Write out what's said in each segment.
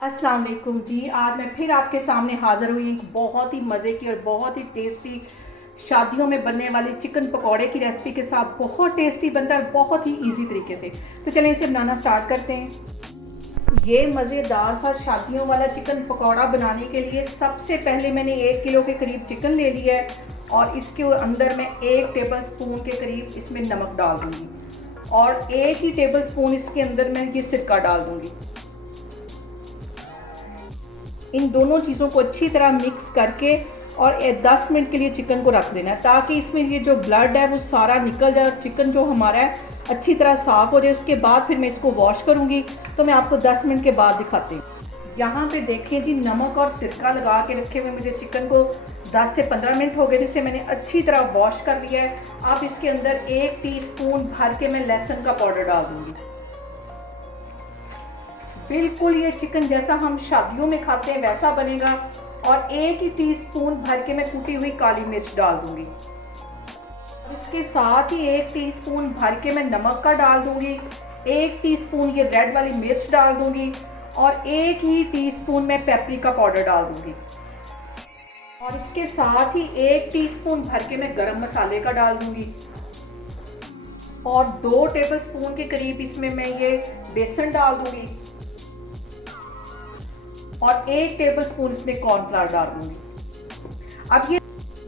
अस्सलाम वालेकुम जी। आज मैं फिर आपके सामने हाज़िर हुई एक बहुत ही मज़े की और बहुत ही टेस्टी शादियों में बनने वाली चिकन पकौड़े की रेसिपी के साथ। बहुत टेस्टी बनता है, बहुत ही इजी तरीके से। तो चलें इसे बनाना स्टार्ट करते हैं। ये मज़ेदार सा शादियों वाला चिकन पकौड़ा बनाने के लिए सबसे पहले मैंने 1 किलो के करीब चिकन ले लिया है और इसके अंदर मैं 1 टेबल स्पून के करीब इसमें नमक डाल दूँगी और 1 ही टेबल स्पून इसके अंदर मैं ये सिरका डाल दूँगी। इन दोनों चीज़ों को अच्छी तरह मिक्स करके और 10 मिनट के लिए चिकन को रख देना है ताकि इसमें ये जो ब्लड है वो सारा निकल जाए और चिकन जो हमारा है अच्छी तरह साफ़ हो जाए। उसके बाद फिर मैं इसको वॉश करूँगी, तो मैं आपको 10 मिनट के बाद दिखाती हूँ। यहाँ पे देखिए जी, नमक और सिरका लगा के रखे हुए मुझे चिकन को 10 से 15 मिनट हो गए, जिसे मैंने अच्छी तरह वॉश कर लिया है। अब इसके अंदर 1 टीस्पून भर के मैं लहसुन का पाउडर डाल दूँगी। बिल्कुल ये चिकन जैसा हम शादियों में खाते हैं वैसा बनेगा। और 1 ही टीस्पून भर के मैं कुटी हुई काली मिर्च डाल दूंगी। इसके साथ ही 1 टीस्पून भर के मैं नमक का डाल दूंगी, 1 टीस्पून ये रेड वाली मिर्च डाल दूंगी और 1 ही टीस्पून मैं पेपरिका पाउडर डाल दूंगी। और इसके साथ ही 1 टीस्पून भर के मैं गरम मसाले का डाल दूंगी और 2 टेबलस्पून के करीब इसमें मैं ये बेसन डाल दूंगी और 1 टेबलस्पून इसमें कॉर्नफ्लावर डाल दूंगी। अब ये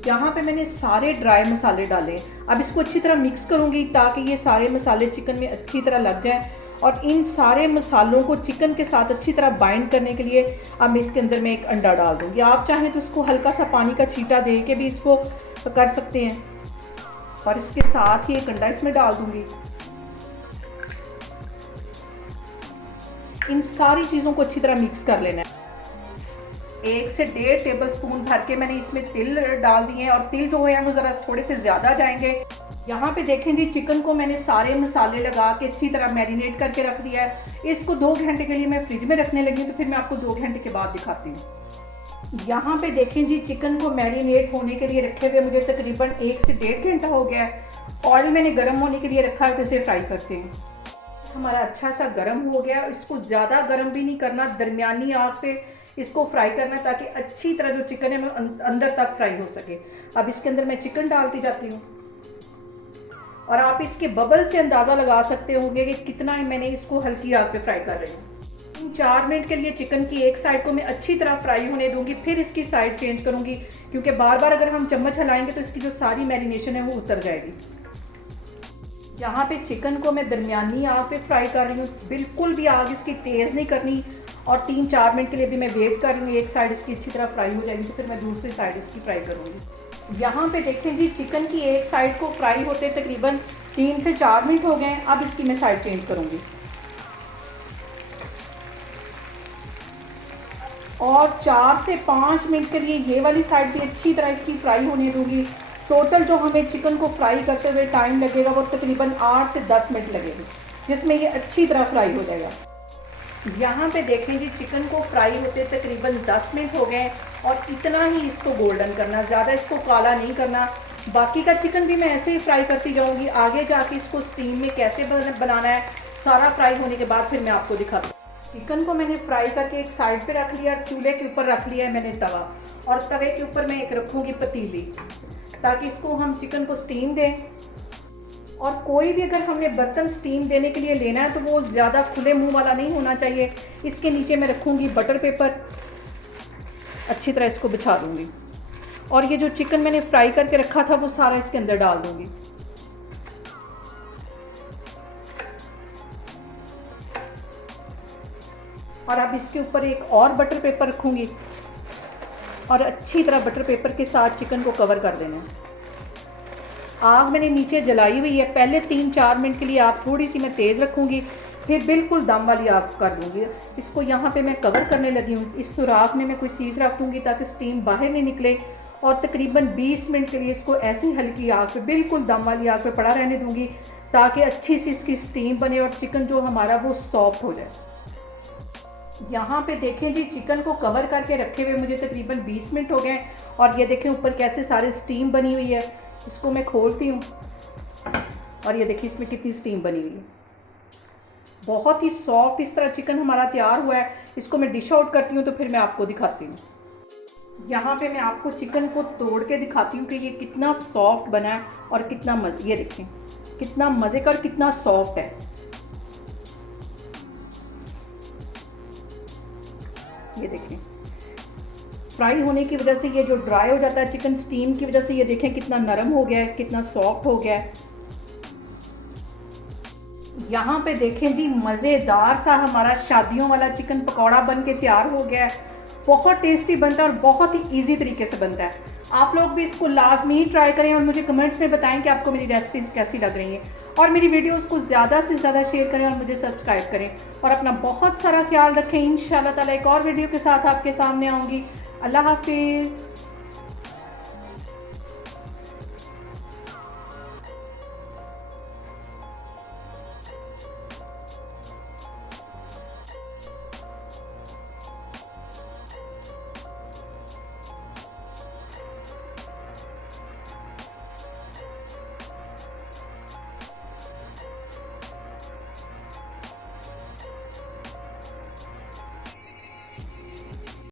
यहाँ पे मैंने सारे ड्राई मसाले डाले। अब इसको अच्छी तरह मिक्स करूँगी ताकि ये सारे मसाले चिकन में अच्छी तरह लग जाएं। और इन सारे मसालों को चिकन के साथ अच्छी तरह बाइंड करने के लिए अब इसके अंदर मैं एक अंडा डाल दूँगी। आप चाहें तो इसको हल्का सा पानी का छींटा दे के भी इसको कर सकते हैं। और इसके साथ ही एक अंडा इसमें डाल दूँगी। इन सारी चीज़ों को अच्छी तरह मिक्स कर लेना है। 1 से 1.5 टेबलस्पून भर के मैंने इसमें तिल डाल दिए हैं और तिल जो है वो ज़रा थोड़े से ज़्यादा जाएंगे। यहाँ पे देखें जी, चिकन को मैंने सारे मसाले लगा के अच्छी तरह मैरिनेट करके रख दिया है। इसको 2 घंटे के लिए मैं फ्रिज में रखने लगी हूँ, तो फिर मैं आपको 2 घंटे के बाद दिखाती हूँ। यहाँ पे देखें जी, चिकन को मैरिनेट होने के लिए रखे हुए मुझे तकरीबन 1 से 1.5 घंटा हो गया है। ऑयल मैंने गर्म होने के लिए रखा है, तो इसे फ्राई करते हैं। हमारा अच्छा सा गर्म हो गया। इसको ज़्यादा गर्म भी नहीं करना, दरमियानी आंच पे इसको फ्राई करना ताकि अच्छी तरह जो चिकन है वो अंदर तक फ्राई हो सके। अब इसके अंदर मैं चिकन डालती जाती हूँ और आप इसके बबल से अंदाज़ा लगा सकते होंगे कि कितना मैंने इसको हल्की आग पे फ्राई कर रही हूँ। 4 मिनट के लिए चिकन की एक साइड को मैं अच्छी तरह फ्राई होने दूंगी, फिर इसकी साइड चेंज करूँगी क्योंकि बार बार अगर हम चम्मच हिलाएंगे तो इसकी जो सारी मैरिनेशन है वो उतर जाएगी। यहाँ पे चिकन को मैं दरमियानी आग पे फ्राई कर रही हूँ, बिल्कुल भी आग इसकी तेज़ नहीं करनी। और 3-4 मिनट के लिए भी मैं वेट कर रही हूँ। एक साइड इसकी अच्छी तरह फ्राई हो जाएगी तो फिर मैं दूसरी साइड इसकी फ्राई करूँगी। यहाँ पे देखें जी, चिकन की एक साइड को फ्राई होते तकरीबन 3 से 4 मिनट हो गए। अब इसकी मैं साइड चेंज करूँगी और 4 से 5 मिनट के लिए ये वाली साइड भी अच्छी तरह इसकी फ्राई होने दूँगी। टोटल जो हमें चिकन को फ्राई करते हुए टाइम लगेगा वो तकरीबन 8 से 10 मिनट लगेगी, जिसमें ये अच्छी तरह फ्राई हो जाएगा। यहाँ पे देखें जी, चिकन को फ्राई होते तकरीबन 10 मिनट हो गए और इतना ही इसको गोल्डन करना, ज़्यादा इसको काला नहीं करना। बाकी का चिकन भी मैं ऐसे ही फ्राई करती जाऊँगी। आगे जाके इसको स्टीम में कैसे बनाना है, सारा फ्राई होने के बाद फिर मैं आपको दिखाती हूँ। चिकन को मैंने फ्राई करके एक साइड पे रख लिया, चूल्हे के ऊपर रख लिया है मैंने तवा, और तवे के ऊपर मैं एक रखूँगी पतीली ताकि इसको हम चिकन को स्टीम दें। और कोई भी अगर हमने बर्तन स्टीम देने के लिए लेना है तो वो ज़्यादा खुले मुंह वाला नहीं होना चाहिए। इसके नीचे मैं रखूँगी बटर पेपर, अच्छी तरह इसको बिछा दूँगी और ये जो चिकन मैंने फ्राई करके रखा था वो सारा इसके अंदर डाल दूँगी। और अब इसके ऊपर एक और बटर पेपर रखूँगी और अच्छी तरह बटर पेपर के साथ चिकन को कवर कर देना है। आग मैंने नीचे जलाई हुई है। पहले 3-4 मिनट के लिए आग थोड़ी सी मैं तेज़ रखूँगी, फिर बिल्कुल दम वाली आग कर दूँगी। इसको यहाँ पे मैं कवर करने लगी हूँ। इस सुराख में मैं कोई चीज़ रख दूँगी ताकि स्टीम बाहर नहीं निकले और तकरीबन 20 मिनट के लिए इसको ऐसी हल्की आग पे, बिल्कुल दम वाली आग पे पड़ा रहने दूँगी ताकि अच्छी सी इसकी स्टीम बने और चिकन जो हमारा वो सॉफ्ट हो जाए। यहाँ पे देखें जी, चिकन को कवर करके रखे हुए मुझे तकरीबन 20 मिनट हो गए और ये देखें ऊपर कैसे सारे स्टीम बनी हुई है। इसको मैं खोलती हूँ और ये देखिए इसमें कितनी स्टीम बनी हुई है। बहुत ही सॉफ्ट इस तरह चिकन हमारा तैयार हुआ है। इसको मैं डिश आउट करती हूँ तो फिर मैं आपको दिखाती हूँ। यहाँ पे मैं आपको चिकन को तोड़ के दिखाती हूँ कि ये कितना सॉफ्ट बना है और कितना मज़े, ये देखें कितना मज़े का और कितना सॉफ्ट है। ये देखें फ्राई होने की वजह से ये जो ड्राई हो जाता है चिकन स्टीम की वजह से, ये देखें कितना नरम हो गया है, कितना सॉफ्ट हो गया है। यहाँ पे देखें जी मज़ेदार सा हमारा शादियों वाला चिकन पकौड़ा बन के तैयार हो गया है। बहुत टेस्टी बनता है और बहुत ही इजी तरीके से बनता है। आप लोग भी इसको लाजमी ट्राई करें और मुझे कमेंट्स में बताएं कि आपको मेरी रेसिपीज़ कैसी लग रही हैं, और मेरी वीडियोस को ज़्यादा से ज़्यादा शेयर करें और मुझे सब्सक्राइब करें और अपना बहुत सारा ख्याल रखें। इंशाल्लाह ताला एक और वीडियो के साथ आपके सामने आऊँगी। अल्लाह हाफिज़।